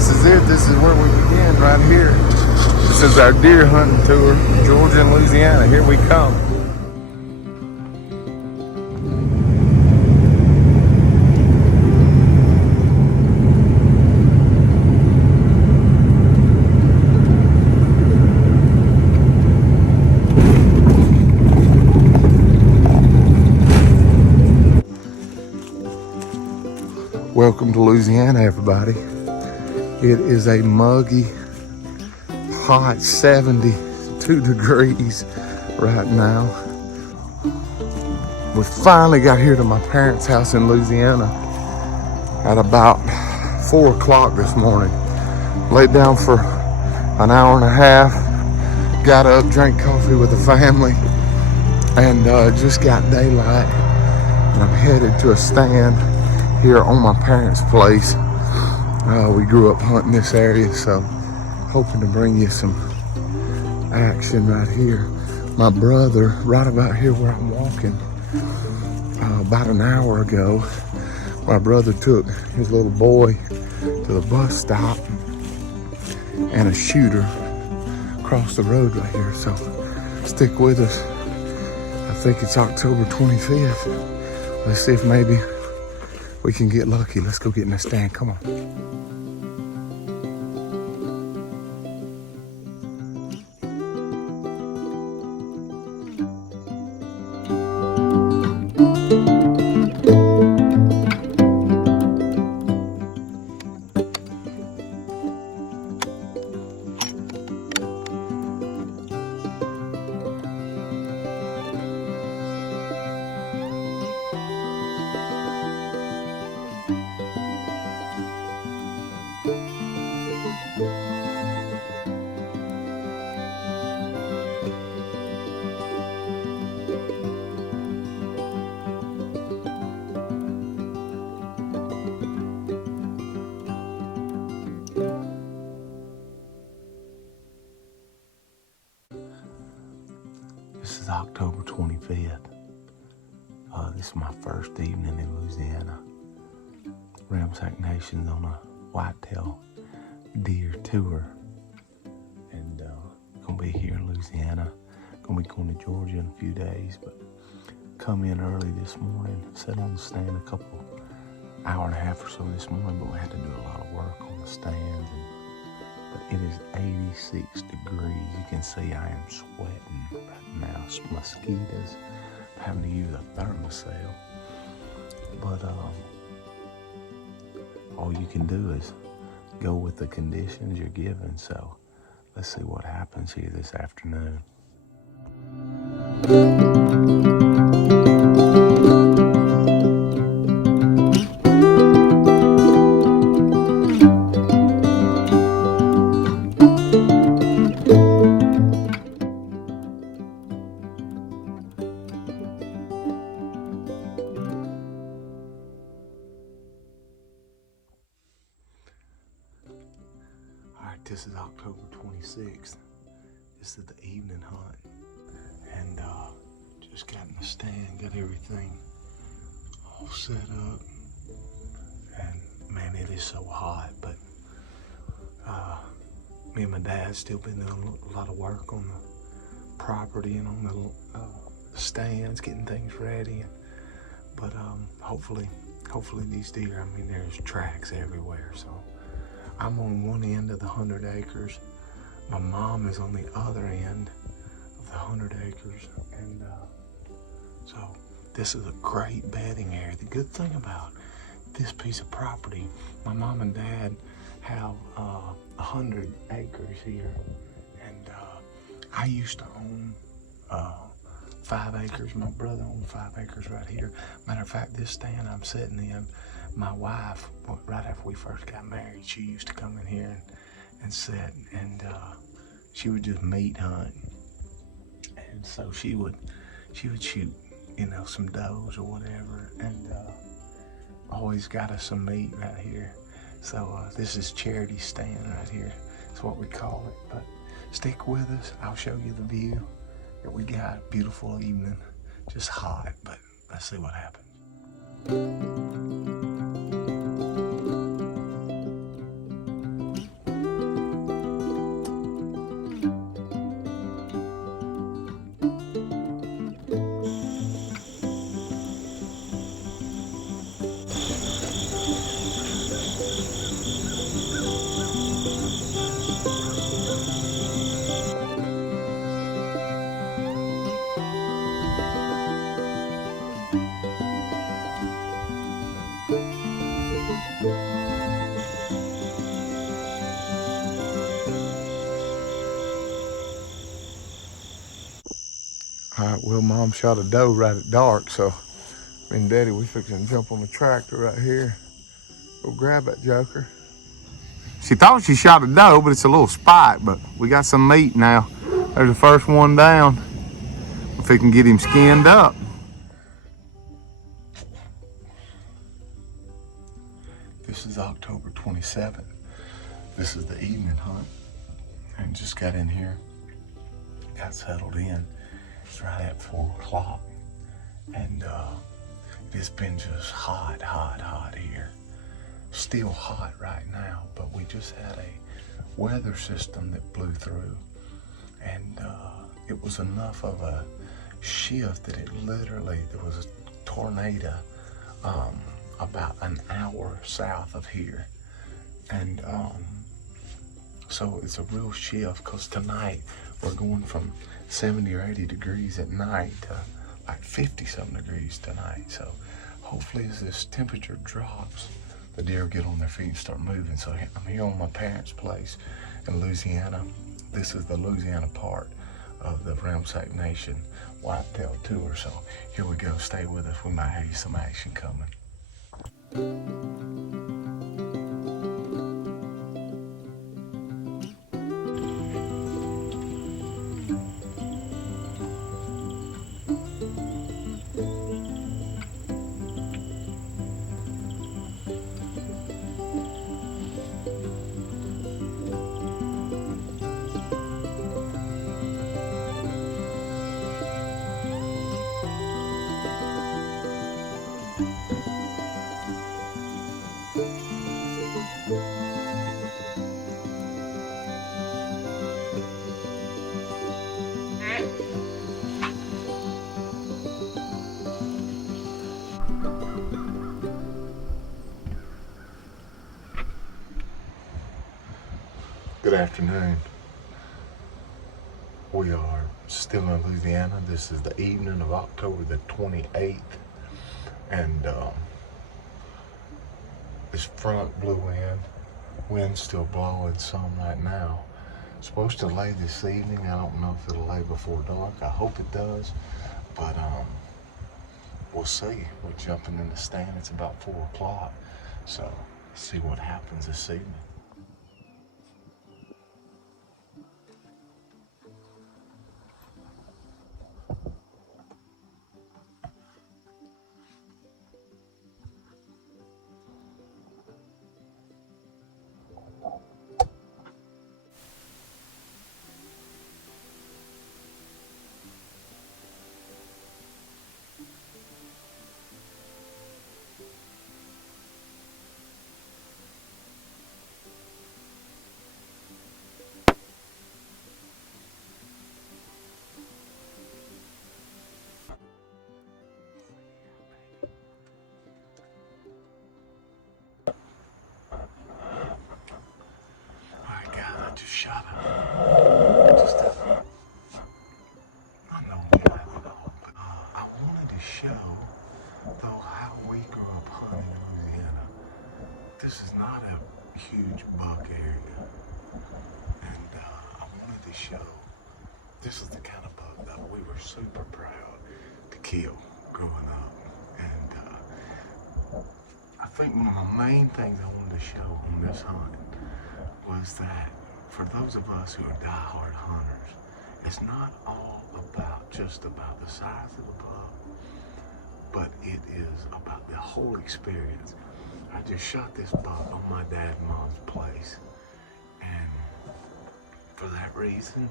This is it. This is where we begin right here. This is our deer hunting tour, Georgia and Louisiana. Here we come. Welcome to Louisiana, everybody. It is a muggy, hot 72 degrees right now. We finally got here to my parents' house in Louisiana at about 4 o'clock this morning. Laid down for an hour and a half, got up, drank coffee with the family, and just got daylight. And I'm headed to a stand here on my parents' place. We grew up hunting this area, so hoping to bring you some action right here. My brother, right about here where I'm walking, about an hour ago, my brother took his little boy to the bus stop, and a shooter crossed the road right here. So stick with us. I think it's October 25th. Let's see if maybe we can get lucky. Let's go get in the stand. Come on. This is October 25th. This is my first evening in Louisiana. Ramsack Nation's on a whitetail deer tour. And gonna be here in Louisiana. Gonna be going to Georgia in a few days, but come in early this morning, sat on the stand a hour and a half or so this morning, but we had to do a lot of work on the stands. But it is 86 degrees. You can see I am sweating right now. Mosquitoes. I'm having to use a thermocell. But all you can do is go with the conditions you're given. So let's see what happens here this afternoon. This is October 26th. This is the evening hunt. And just got in the stand, got everything all set up. And man, it is so hot, but me and my dad still been doing a lot of work on the property and on the stands, getting things ready. But hopefully these deer, I mean, there's tracks everywhere, so I'm on one end of the 100 acres. My mom is on the other end of the 100 acres. And so this is a great bedding area. The good thing about this piece of property, my mom and dad have 100 acres here. And I used to own 5 acres. My brother owned 5 acres right here. Matter of fact, this stand I'm sitting in, my wife, right after we first got married, she used to come in here and sit, and she would just meat hunt. And so she would shoot, you know, some does or whatever, and always got us some meat right here. So this is Charity Stand right here. That's what we call it. But stick with us. I'll show you the view that we got. Beautiful evening, just hot, but let's see what happens. All right, well, Mom shot a doe right at dark, so me and Daddy, we fixing to jump on the tractor right here. Go grab that joker. She thought she shot a doe, but it's a little spike, but we got some meat now. There's the first one down. If we can get him skinned up. This is October 27th. This is the evening hunt. And just got in here, got settled in. It's right at 4 o'clock. And it's been just hot here. Still hot right now, but we just had a weather system that blew through. And it was enough of a shift that it literally, there was a tornado about an hour south of here. And so it's a real shift, because tonight we're going from 70 or 80 degrees at night to like 50-something degrees tonight. So hopefully as this temperature drops, the deer get on their feet and start moving. So I'm here on my parents' place in Louisiana. This is the Louisiana part of the Ramsack Nation whitetail tour. So here we go, stay with us. We might have you some action coming. Good afternoon. We are still in Louisiana. This is the evening of October the 28th. And this front blew in. Wind's still blowing some right now. It's supposed to lay this evening. I don't know if it'll lay before dark. I hope it does. But we'll see. We're jumping in the stand. It's about 4 o'clock. So see what happens this evening. Just shot him. I know we have it all, but I wanted to show, though, how we grew up hunting in Louisiana. This is not a huge buck area, and I wanted to show this is the kind of buck that we were super proud to kill growing up. And I think one of the main things I wanted to show on this hunt was that for those of us who are diehard hunters, it's not all just about the size of the buck, but it is about the whole experience. I just shot this buck on my dad and mom's place, and for that reason,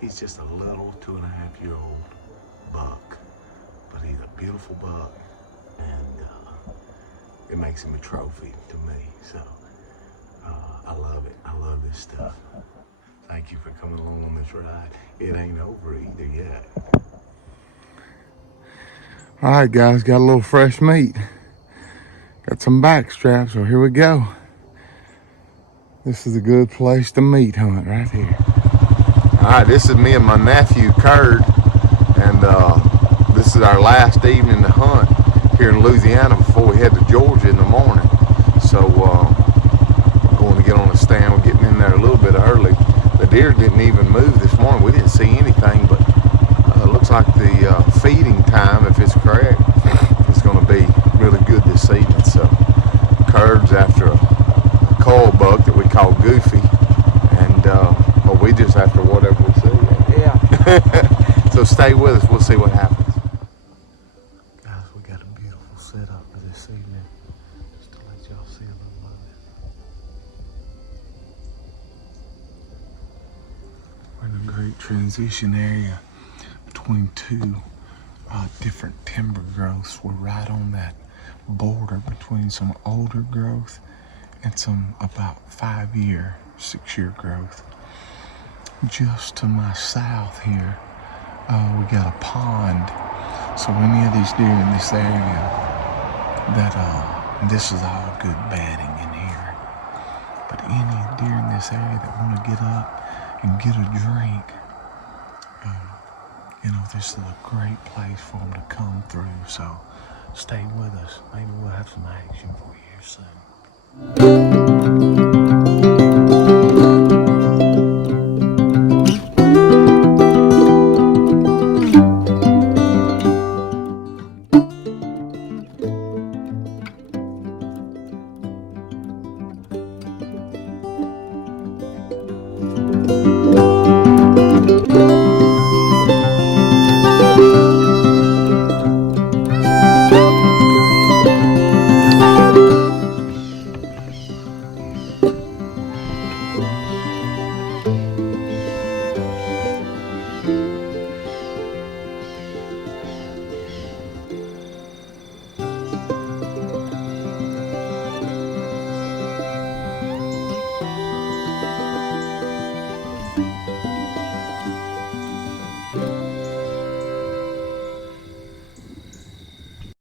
he's just a little 2.5-year-old buck, but he's a beautiful buck, and it makes him a trophy to me. So I love it. I love this stuff. Thank you for coming along on this ride. It ain't over either yet. All right, guys, got a little fresh meat. Got some back straps, so here we go. This is a good place to meat hunt right here. All right, this is me and my nephew, Kurt, and this is our last evening to hunt here in Louisiana before we head to Georgia in the morning. So we're going to get on the stand. We're getting in there a little bit early. The deer didn't even move this morning. We didn't see anything, but it looks like the feeding time, if it's correct, is going to be really good this evening. So Curds after a coil buck that we call Goofy, and well, we just after whatever we see. Yeah. So stay with us. We'll see what happens. Guys, we got a beautiful setup for this evening, just to let y'all see a little of it. We're in a great transition area between two different timber growths. We're right on that border between some older growth and some about 5-year, 6-year growth. Just to my south here, we got a pond. So any of these deer in this area that this is all good bedding in here. But any deer in this area that want to get up and get a drink, you know, this is a great place for them to come through. So stay with us. Maybe we'll have some action for you soon.